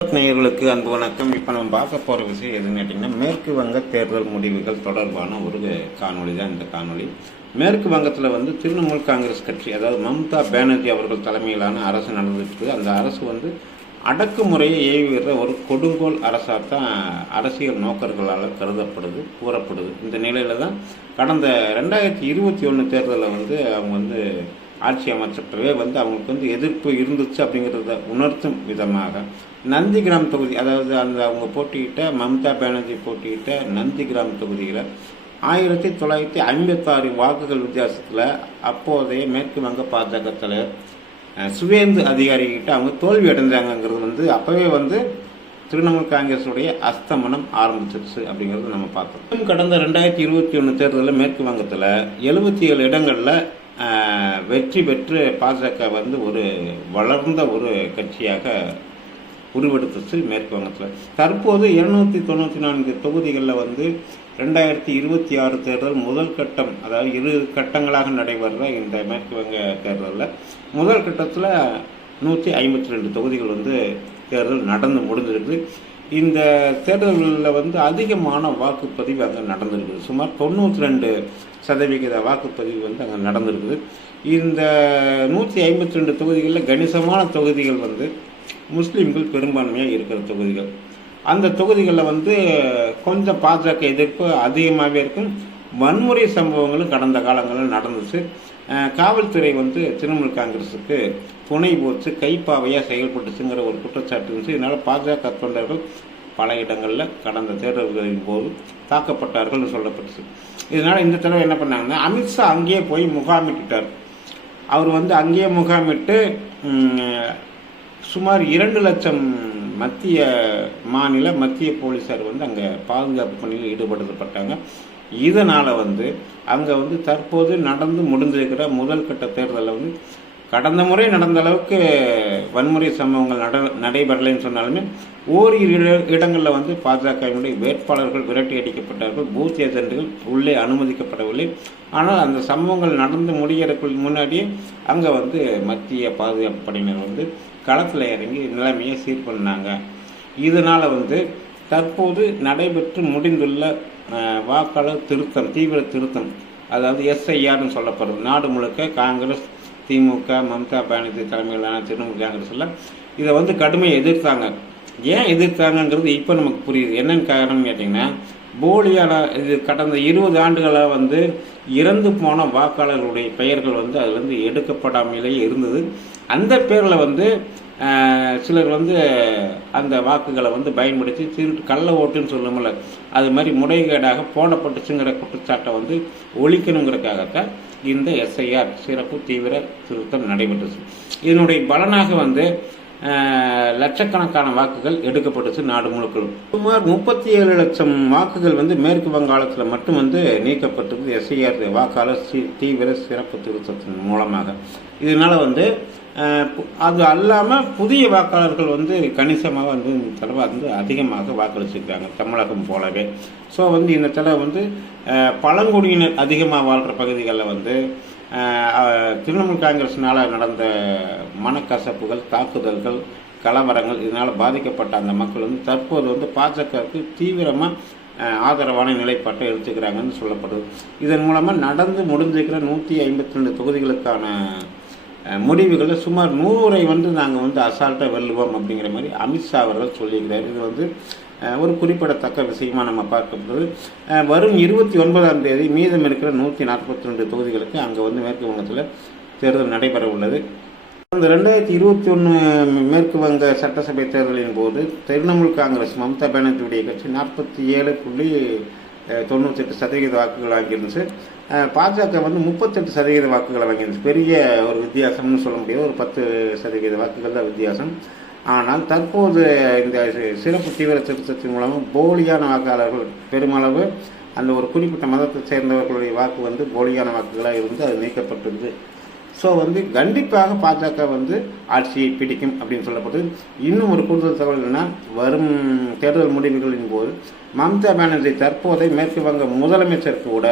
நேயர்களுக்கு அன்பு வணக்கம். இப்போ நம்ம பார்க்க போகிற விஷயம் எதுன்னு கேட்டிங்கன்னா, மேற்கு வங்க தேர்தல் முடிவுகள் தொடர்பான ஒரு காணொலி தான் இந்த காணொலி. மேற்கு வங்கத்தில் திரிணாமுல் காங்கிரஸ் கட்சி, அதாவது மம்தா பானர்ஜி அவர்கள் தலைமையிலான அரசு நடந்துட்டு, அந்த அரசு அடக்குமுறையை ஏவிடுற ஒரு கொடுங்கோல் அரசாக தான் அரசியல் நோக்கர்களால் கூறப்படுது. இந்த நிலையில் தான் கடந்த 2021 தேர்தலில் அவங்க ஆட்சி அமைச்சப்பவே அவங்களுக்கு எதிர்ப்பு இருந்துச்சு அப்படிங்கிறத உணர்த்தும் விதமாக நந்திகிராம் தொகுதி, அதாவது அவங்க போட்டியிட்ட மம்தா பானர்ஜி போட்டியிட்ட நந்திகிராம் தொகுதியில் 1956 வாக்குகள் வித்தியாசத்தில் அப்போதைய மேற்கு வங்க பாஜக தலைவர் சுவேந்து அதிகாரிகிட்ட அவங்க தோல்வி அடைஞ்சாங்கிறது அப்போவே திரிணாமுல் காங்கிரஸுடைய அஸ்தமனம் ஆரம்பிச்சிருச்சு அப்படிங்கிறது நம்ம பார்த்தோம். கடந்த 2021 தேர்தலில் மேற்கு வங்கத்தில் 77 இடங்களில் வெற்றி பெற்று பாஜக ஒரு வளர்ந்த ஒரு கட்சியாக உருவெடுத்துச்சு மேற்கு வங்கத்தில். தற்போது 294 தொகுதிகளில் 2026 தேர்தல் முதல் கட்டம், அதாவது 2 கட்டங்களாக நடைபெற இந்த மேற்கு வங்க தேர்தலில் முதல் கட்டத்தில் 152 தொகுதிகள் தேர்தல் நடந்து முடிஞ்சிருக்கு. இந்த தேர்தல்களில் அதிகமான வாக்குப்பதிவு அங்கே நடந்திருக்குது. சுமார் 92% வாக்குப்பதிவு அங்கே நடந்திருக்குது. இந்த 152 தொகுதிகளில் கணிசமான தொகுதிகள் முஸ்லீம்கள் பெரும்பான்மையாக இருக்கிற தொகுதிகள். அந்த தொகுதிகளில் கொஞ்சம் பாஜக எதிர்ப்பு அதிகமாகவே இருக்கும். வன்முறை சம்பவங்களும் கடந்த காலங்களில் நடந்துச்சு. காவல்துறை திரிணாமுல் காங்கிரஸுக்கு துணை போச்சு, கைப்பாவையாக செயல்பட்டுச்சுங்கிற ஒரு குற்றச்சாட்டு இருந்துச்சு. இதனால் பாஜக தொண்டர்கள் பல இடங்களில் கடந்த தேர்தல்களின் போது தாக்கப்பட்டார்கள் சொல்லப்பட்டுச்சு. இதனால் இந்த தடவை என்ன பண்ணாங்கன்னா, அமித்ஷா அங்கேயே போய் முகாமிட்டார். அவர் அங்கேயே முகாமிட்டு சுமார் 2 லட்சம் மத்திய போலீஸார் அங்கே பாதுகாப்பு பணியில் ஈடுபடுத்தப்பட்டாங்க. இதனால் அங்கே தற்போது நடந்து முடிந்திருக்கிற முதல் கட்ட தேர்தலில் கடந்த முறை நடந்த அளவுக்கு வன்முறை சம்பவங்கள் நடைபெறலைன்னு சொன்னாலுமே ஓரிரு இடங்களில் பாஜகவினுடைய வேட்பாளர்கள் விரட்டி அடிக்கப்பட்டார்கள். பூத் ஏஜென்ட்டுகள் உள்ளே அனுமதிக்கப்படவில்லை. ஆனால் அந்த சம்பவங்கள் நடந்து முடிகிறதுக்கு முன்னாடியே அங்கே மத்திய பாதுகாப்பு படையினர் களத்தில் இறங்கி நிலைமையை சீர் பண்ணாங்க. இதனால் தற்போது நடைபெற்று முடிந்துள்ள வாக்காளர் திருத்தம், தீவிர திருத்தம், அதாவது எஸ்ஐஆர்னு சொல்லப்படுறது, நாடு முழுக்க காங்கிரஸ், திமுக, மம்தா பானர்ஜி தலைமையிலான திரிணாமுல் காங்கிரஸில் இதை கடுமையை எதிர்த்தாங்க. ஏன் எதிர்த்தாங்கிறது இப்போ நமக்கு புரியுது. என்னென்னு காரணம்னு கேட்டிங்கன்னா, போலியான இது கடந்த 20 ஆண்டுகளாக இறந்து போன வாக்காளர்களுடைய பெயர்கள் அதுலேருந்து எடுக்கப்படாமலேயே இருந்தது. அந்த பேரில் சிலர் அந்த வாக்குகளை பயன்படுத்தி கள்ள ஓட்டுன்னு சொல்லுமில்ல, அது மாதிரி முறைகேடாக போடப்பட்டுச்சுங்கிற குற்றச்சாட்டை ஒழிக்கணுங்கிறதுக்காகத்தான் இந்த எஸ்ஐஆர் சிறப்பு தீவிர திருத்தம் நடைபெற்றுச்சு. இதனுடைய பலனாக லட்சக்கணக்கான வாக்குகள் எடுக்கப்பட்டுச்சு நாடு முழுக்களும். சுமார் 37 லட்சம் வாக்குகள் மேற்கு வங்காளத்தில் மட்டும் நீக்கப்பட்டது எஸ்ஐஆர் வாக்காளர் தீவிர சிறப்பு திருத்தத்தின் மூலமாக. இதனால் அது அல்லாமல் புதிய வாக்காளர்கள் கணிசமாக தடவை அதிகமாக வாக்களிச்சிருக்காங்க, தமிழகம் போலவே. ஸோ இந்த தடவை பழங்குடியினர் அதிகமாக வாழ்கிற பகுதிகளில் திரிணாமுல் காங்கிரஸ்னால் நடந்த மனக்கசப்புகள், தாக்குதல்கள், கலவரங்கள், இதனால் பாதிக்கப்பட்ட அந்த மக்கள் தற்போது பாஜகவுக்கு தீவிரமாக ஆதரவான நிலைப்பாட்டை எடுத்துக்கிறாங்கன்னு சொல்லப்படுது. இதன் மூலமாக நடந்து முடிஞ்சிருக்கிற 152 தொகுதிகளுக்கான முடிவுகளில் சுமார் 100 நாங்கள் அசால்ட்டாக வெல்லுவோம் அப்படிங்கிற மாதிரி அமித்ஷா அவர்கள் சொல்லியிருக்கிறார். இது ஒரு குறிப்பிடத்தக்க விஷயமா நம்ம பார்க்கப்படுது. வரும் 29ஆம் தேதி மீதம் இருக்கிற 142 தொகுதிகளுக்கு அங்கே மேற்கு வங்கத்தில் தேர்தல் நடைபெற உள்ளது. இந்த 2021 மேற்கு வங்க சட்டசபை தேர்தலின் போது திரிணாமுல் காங்கிரஸ், மம்தா பானர்ஜியுடைய கட்சி 47.98% வாக்குகள் வாங்கியிருந்துச்சு. பாஜக 38% வாக்குகளை வாங்கியிருந்துச்சு. பெரிய ஒரு வித்தியாசம்னு சொல்ல முடியாது, ஒரு 10% வாக்குகள் தான் வித்தியாசம். ஆனால் தற்போது இந்த சிறப்பு தீவிர திருத்தத்தின் மூலமாக போலியான வாக்காளர்கள் பெருமளவு அந்த ஒரு குறிப்பிட்ட மதத்தை சேர்ந்தவர்களுடைய வாக்கு போலியான வாக்குகளாக இருந்து அது நீக்கப்பட்டிருது. ஸோ கண்டிப்பாக பாஜக ஆட்சியை பிடிக்கும் அப்படின்னு சொல்லப்படுது. இன்னும் ஒரு கூடுதல் தகவல் என்னன்னா, வரும் தேர்தல் முடிவுகளின் போது மம்தா பானர்ஜி தற்போதைய மேற்கு வங்க முதலமைச்சர் கூட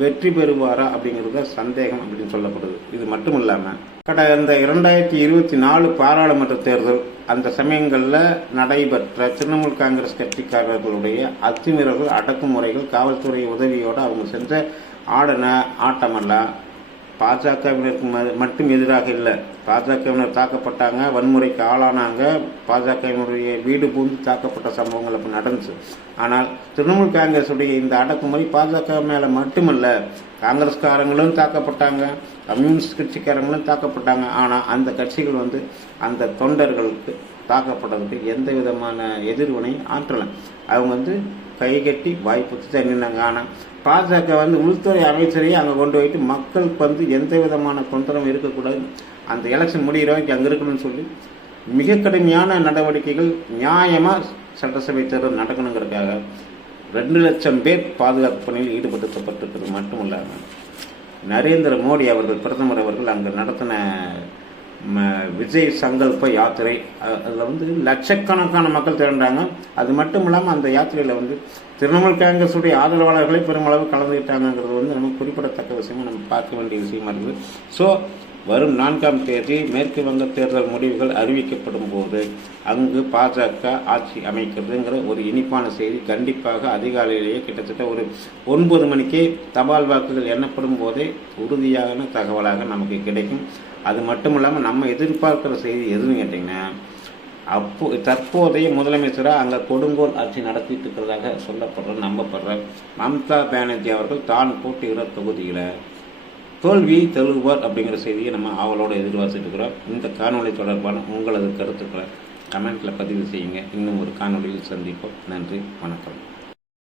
வெற்றி பெறுவாரா அப்படிங்கிறத சந்தேகம் அப்படின்னு சொல்லப்படுது. இது மட்டும் இல்லாமல் கடந்த 2024 பாராளுமன்ற தேர்தல் அந்த சமயங்களில் நடைபெற்ற திரிணாமுல் காங்கிரஸ் கட்சிக்காரர்களுடைய அத்துமீறல்கள், அடக்குமுறைகள், காவல்துறை உதவியோடு அவங்க செஞ்ச ஆடின ஆட்டமெல்லாம் பாஜகவினருக்கு மட்டும் எதிராக இல்லை. பாஜகவினர் தாக்கப்பட்டாங்க, வன்முறைக்கு ஆளானாங்க, பாஜகவினுடைய வீடு பூந்து தாக்கப்பட்ட சம்பவங்கள் அப்போ நடந்துச்சு. ஆனால் திரிணாமுல் காங்கிரஸுடைய இந்த அடக்குமுறை பாஜக மேலே மட்டுமல்ல, காங்கிரஸ்காரங்களும் தாக்கப்பட்டாங்க, கம்யூனிஸ்ட் கட்சிக்காரங்களும் தாக்கப்பட்டாங்க. ஆனால் அந்த கட்சிகள் வந்து அந்த தொண்டர்களுக்கு தாக்கப்படுறதுக்கு எந்த விதமான எதிர்வினை ஆற்றலை. அவங்க வந்து கைகட்டி வாய்ப்பு தான் நின்னாங்க. ஆனால் பாஜக வந்து உள்துறை அமைச்சரையே அங்கே கொண்டு போயிட்டு மக்களுக்கு வந்து எந்த விதமான தொந்தரவும் இருக்கக்கூடாது, அந்த எலெக்ஷன் முடிகிற வரைக்கும் அங்கே இருக்கணும்னு சொல்லி மிக கடுமையான நடவடிக்கைகள், நியாயமாக சட்டசபை தேர்தல் நடக்கணுங்கிறதுக்காக 2 லட்சம் பேர் பாதுகாப்பு பணியில் ஈடுபடுத்தப்பட்டிருக்கிறது மட்டும் இல்லாமல் நரேந்திர மோடி அவர்கள், பிரதமர் அவர்கள் அங்கே நடத்தின விஜய் சங்கல்ப யாத்திரை, அதில் வந்து லட்சக்கணக்கான மக்கள் திரண்டாங்க. அது மட்டும் இல்லாமல் அந்த யாத்திரையில் வந்து திரிணாமுல் காங்கிரஸுடைய ஆதரவாளர்களை பெருமளவு கலந்துக்கிட்டாங்கிறது வந்து நம்ம குறிப்பிடத்தக்க விஷயமா நம்ம பார்க்க வேண்டிய விஷயமா இருக்குது. ஸோ வரும் 4ஆம் தேதி மேற்கு வங்க தேர்தல் முடிவுகள் அறிவிக்கப்படும் போது அங்கு பாஜக ஆட்சி அமைக்கிறதுங்கிற ஒரு இனிப்பான செய்தி கண்டிப்பாக அதிகாலையிலேயே கிட்டத்தட்ட ஒரு 9 மணிக்கே தபால் வாக்குகள் எண்ணப்படும் போதே உறுதியான தகவலாக நமக்கு கிடைக்கும். அது மட்டும் இல்லாமல் நம்ம எதிர்பார்க்கிற செய்தி எதுன்னு கேட்டிங்கன்னா, தற்போதைய முதலமைச்சராக அங்கே கொடுங்கோல் ஆட்சி நடத்திட்டு இருக்கிறதாக நம்பப்படுற மம்தா பானர்ஜி அவர்கள் தான் போட்டியிட தொகுதியில் தோல்வியை தழுவுவார் அப்படிங்கிற செய்தியை நம்ம ஆவலோடு எதிர்பார்த்துட்டு இருக்கிறோம். இந்த காணொலி தொடர்பான உங்களது கருத்துக்களை கமெண்ட்டில் பதிவு செய்யுங்க. இன்னும் ஒரு காணொலியில் சந்திப்போம். நன்றி, வணக்கம்.